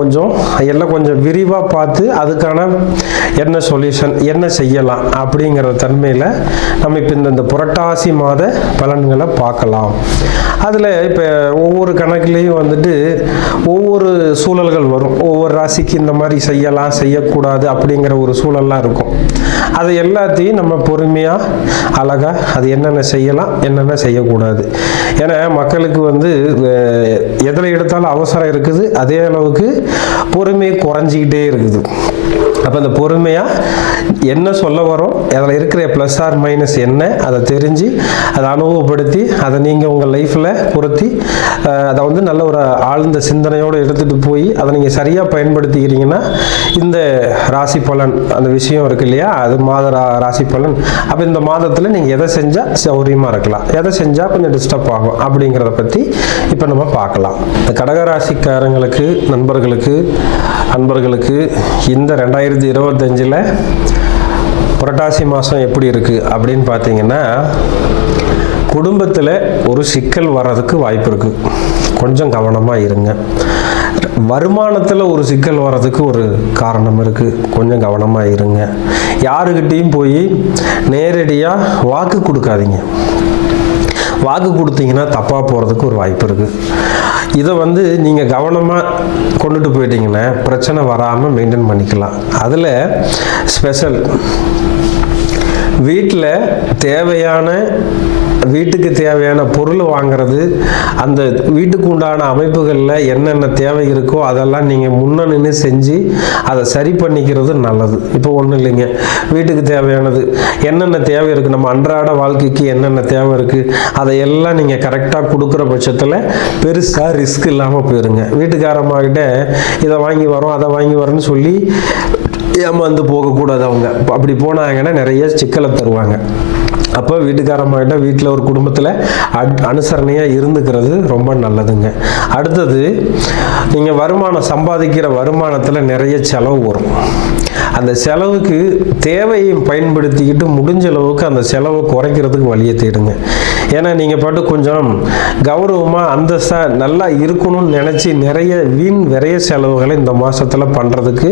கொஞ்சம் எல்லாம் கொஞ்சம் விரிவாக பார்த்து அதுக்கான என்ன சொல்யூஷன் என்ன செய்யலாம் அப்படிங்கிற தன்மையில் நம்ம இப்போ இந்த புரட்டாசி மாத பலன்களை பார்க்கலாம். அதில் இப்போ ஒவ்வொரு கணக்குலேயும் வந்துட்டு ஒவ்வொரு சூழல்கள் வரும். ஒவ்வொரு ராசிக்கு இந்த மாதிரி செய்யலாம் செய்யக்கூடாது அப்படிங்கிற ஒரு சூழல்லாம் இருக்கும். அது எல்லாத்தையும் நம்ம பொறுமையாக அழகாக அது என்னென்ன செய்யலாம் என்னென்ன செய்யக்கூடாது. ஏன்னா மக்களுக்கு வந்து எதில் எடுத்தாலும் அவசரம் இருக்குது அதே அளவுக்கு பொறுமை குறைஞ்சிக்கிட்டே இருக்குது. அப்போ அந்த பொறுமையாக என்ன சொல்ல வரோம்? அதில் இருக்கிற ப்ளஸ் ஆர் மைனஸ் என்ன? அதை தெரிஞ்சு அதை அனுபவப்படுத்தி அதை நீங்கள் உங்கள் லைஃப்பில் பொருத்தி அதை வந்து நல்ல ஒரு ஆழ்ந்த சிந்தனையோடு எடுத்துகிட்டு போய் அதை நீங்கள் சரியாக பயன்படுத்திக்கிறீங்கன்னா இந்த ராசி பலன் அந்த விஷயம் இருக்கு இல்லையா? அது மாத ரா ராசி பலன். அப்போ இந்த மாதத்தில் நீங்கள் எதை செஞ்சால் சௌரியமாக இருக்கலாம். எதை செஞ்சால் கொஞ்சம் டிஸ்டர்ப் ஆகும். அப்படிங்கிறத பற்றி இப்போ நம்ம பார்க்கலாம். இந்த கடகராசிக்காரங்களுக்கு நண்பர்களுக்கு அன்பர்களுக்கு இந்த ரெண்டாயிரத்தி இருபத்தஞ்சில் புரட்டாசி மாதம் எப்படி இருக்குது அப்படின்னு பார்த்தீங்கன்னா குடும்பத்தில் ஒரு சிக்கல் வர்றதுக்கு வாய்ப்பு இருக்குது கொஞ்சம் கவனமாக இருங்க. வருமானத்தில் ஒரு சிக்கல் வர்றதுக்கு ஒரு காரணம் இருக்குது கொஞ்சம் கவனமாக இருங்க. யாருக்கிட்டேயும் போய் நேரடியாக வாக்கு கொடுக்காதீங்க. வாக்கு கொடுத்தீங்கன்னா தப்பாக போகிறதுக்கு ஒரு வாய்ப்பு இருக்குது இதை வந்து நீங்கள் கவனமாக கொண்டுட்டு போயிட்டீங்கன்னா பிரச்சனை வராமல் மெயின்டைன் பண்ணிக்கலாம். அதில் ஸ்பெஷல் வீட்டில் தேவையான வீட்டுக்கு தேவையான பொருள் வாங்கிறது அந்த வீட்டுக்கு உண்டான அமைப்புகளில் என்னென்ன தேவை இருக்கோ அதெல்லாம் நீங்கள் முன்ன நின்று செஞ்சு அதை சரி பண்ணிக்கிறது நல்லது. இப்போ ஒன்றும் இல்லைங்க. வீட்டுக்கு தேவையானது என்னென்ன தேவை இருக்குது நம்ம அன்றாட வாழ்க்கைக்கு என்னென்ன தேவை இருக்குது அதை எல்லாம் நீங்கள் கரெக்டாக கொடுக்குற பட்சத்தில் பெருசாக ரிஸ்க் இல்லாமல் போயிருங்க. வீட்டுக்காரம்மாக்கிட்ட இதை வாங்கி வரோம் அதை வாங்கி வரோன்னு சொல்லி ஏமாந்து போகக்கூடாது அவங்க. அப்படி போனாங்கன்னா நிறைய சிக்கலை தருவாங்க. அப்போ வீட்டுக்காரமாகிட்ட வீட்டில் ஒரு குடும்பத்தில் அனுசரணையாக இருந்துக்கிறது ரொம்ப நல்லதுங்க. அடுத்தது நீங்கள் வருமானம் சம்பாதிக்கிற வருமானத்தில் நிறைய செலவு வரும். அந்த செலவுக்கு தேவையை பயன்படுத்திக்கிட்டு முடிஞ்ச அளவுக்கு அந்த செலவை குறைக்கிறதுக்கு வழியை தேடுங்க. ஏன்னா நீங்கள் பாட்டு கொஞ்சம் கௌரவமாக அந்தஸ்தாக நல்லா இருக்கணும்னு நினச்சி நிறைய வீண் விரைய செலவுகளை இந்த மாதத்தில் பண்ணுறதுக்கு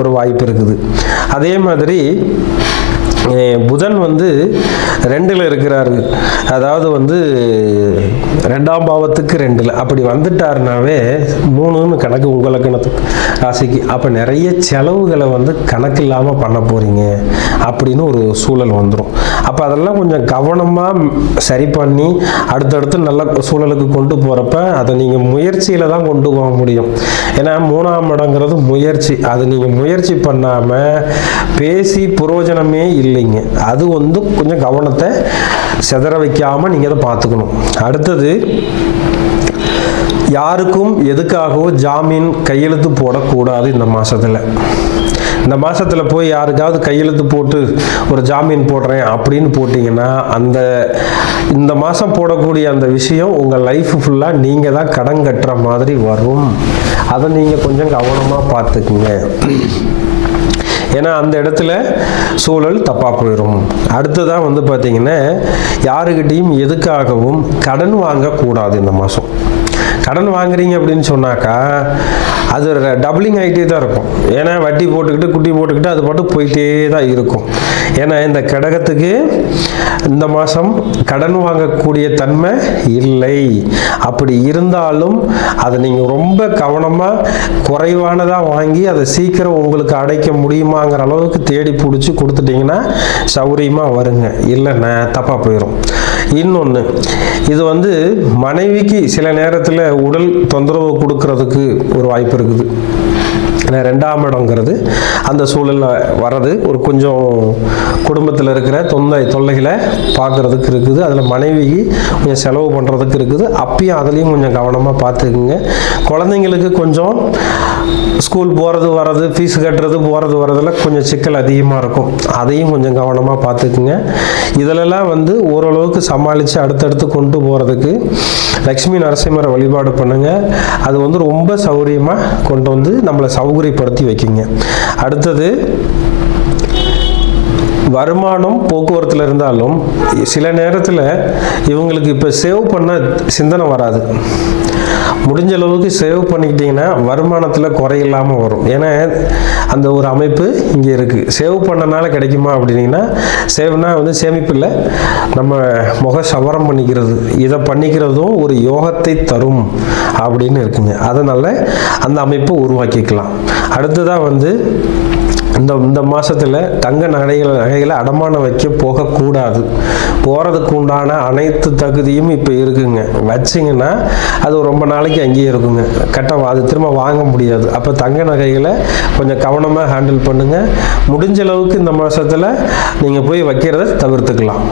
ஒரு வாய்ப்பு இருக்குது. அதே மாதிரி புதன் வந்து ரெண்டில் இருக்கிறாரு. அதாவது வந்து ரெண்டாம் பாவத்துக்கு ரெண்டில். அப்படி வந்துட்டாருனாவே மூணுன்னு கணக்கு உங்கள் லக்கணத்துக்கு ராசிக்கு. அப்போ நிறைய செலவுகளை வந்து கணக்கு இல்லாமல் பண்ண போகிறீங்க அப்படின்னு ஒரு சூழல் வந்துடும் அப்போ அதெல்லாம் கொஞ்சம் கவனமாக சரி பண்ணி அடுத்தடுத்து நல்ல சூழலுக்கு கொண்டு போகிறப்ப அதை நீங்கள் முயற்சியில் தான் கொண்டு போக முடியும். ஏன்னா மூணாம் இடங்கிறது முயற்சி. அது நீங்கள் முயற்சி பண்ணாமல் பேசி புரோஜனமே இல்லை. இல்லைங்க. அது வந்து கொஞ்சம் கவனத்தை செதற வைக்காமல் நீங்கள் அதை பார்த்துக்கணும். அடுத்தது யாருக்கும் எதுக்காகவோ ஜாமீன் கையெழுத்து போடக்கூடாது இந்த மாதத்தில் இந்த மாதத்தில் போய் யாருக்காவது கையெழுத்து போட்டு ஒரு ஜாமீன் போடுறேன் அப்படின்னு போட்டிங்கன்னா அந்த இந்த மாதம் போடக்கூடிய அந்த விஷயம் உங்கள் லைஃப் ஃபுல்லாக நீங்கள் தான் கடன் கட்டுற மாதிரி வரும். அதை நீங்கள் கொஞ்சம் கவனமாக பார்த்துக்குங்க. ஏன்னா அந்த இடத்துல சூழல் தப்பாக போயிடும் அடுத்ததாக வந்து பார்த்திங்கன்னா யாருக்கிட்டேயும் எதுக்காகவும் கடன் வாங்கக்கூடாது இந்த மாதம் கடன் வாங்குறீங்க அப்படின்னு சொன்னாக்கா அது டபுளிங் ஆகிட்டே தான் இருக்கும். ஏன்னா வட்டி போட்டுக்கிட்டு குட்டி போட்டுக்கிட்டு அது மட்டும் போயிட்டே தான் இருக்கும். ஏன்னா இந்த கடகத்துக்கு இந்த மாதம் கடன் வாங்கக்கூடிய தன்மை இல்லை. அப்படி இருந்தாலும் அதை நீங்கள் ரொம்ப கவனமாக குறைவானதாக வாங்கி அதை சீக்கிரம் உங்களுக்கு அடைக்க முடியுமாங்கிற அளவுக்கு தேடி பிடிச்சி கொடுத்துட்டிங்கன்னா சௌரியமாக வருங்க. இல்லைன்னா தப்பாக போயிடும் இன்னொன்று இது வந்து மனைவிக்கு சில நேரத்தில் இடத்துல உடல் தொந்தரவு கொடுக்கறதுக்கு ஒரு வாய்ப்பு இருக்குது. ஏன்னா ரெண்டாம் இடங்கிறது அந்த சூழலில் வர்றது ஒரு கொஞ்சம் குடும்பத்தில் இருக்கிற தொந்தை தொல்லைகளை பார்க்குறதுக்கு இருக்குது. அதில் மனைவி கொஞ்சம் செலவு பண்ணுறதுக்கு இருக்குது. அப்பயும் அதுலேயும் கொஞ்சம் கவனமாக பார்த்துக்குங்க. குழந்தைங்களுக்கு கொஞ்சம் ஸ்கூல் போகிறது வர்றது ஃபீஸ் கட்டுறது போகிறது வரதுல கொஞ்சம் சிக்கல் அதிகமாக இருக்கும். அதையும் கொஞ்சம் கவனமாக பார்த்துக்குங்க. இதிலெல்லாம் வந்து ஓரளவுக்கு சமாளித்து அடுத்தடுத்து கொண்டு போகிறதுக்கு லக்ஷ்மி நரசிம்மரை வழிபாடு பண்ணுங்கள் அது வந்து ரொம்ப சௌகரியமாக கொண்டு வந்து நம்மளை சௌகரியப்படுத்தி வைக்குங்க. அடுத்தது வருமானம் போக்குவரத்தில் இருந்தாலும் சில நேரத்தில் இவங்களுக்கு இப்போ சேவ் பண்ண சிந்தனை வராது. முடிஞ்ச அளவுக்கு சேவ் பண்ணிக்கிட்டிங்கன்னா வருமானத்தில் குறையில்லாமல் வரும். ஏன்னா அந்த ஒரு அமைப்பு இங்கே இருக்குது சேவ் பண்ணனால கிடைக்குமா அப்படின்னீங்கன்னா சேவ்னா வந்து சேமிப்பு இல்லை. நம்ம முக சவரம் பண்ணிக்கிறது. இதை பண்ணிக்கிறதும் ஒரு யோகத்தை தரும் அப்படின்னு இருக்குங்க. அதனால் அந்த அமைப்பை உருவாக்கிக்கலாம். அடுத்ததாக வந்து இந்த இந்த மாதத்தில் தங்க நகைகள் நகைகளை அடமானம் வைக்க போகக்கூடாது. போகிறதுக்கு உண்டான அனைத்து தகுதியும் இப்போ இருக்குங்க. வச்சிங்கன்னா அது ரொம்ப நாளைக்கு அங்கேயே இருக்குங்க. கட்டம் அது திரும்ப வாங்க முடியாது. அப்போ தங்க நகைகளை கொஞ்சம் கவனமாக ஹேண்டில் பண்ணுங்கள் முடிஞ்ச அளவுக்கு இந்த மாதத்தில் நீங்கள் போய் வைக்கிறத தவிர்த்துக்கலாம்.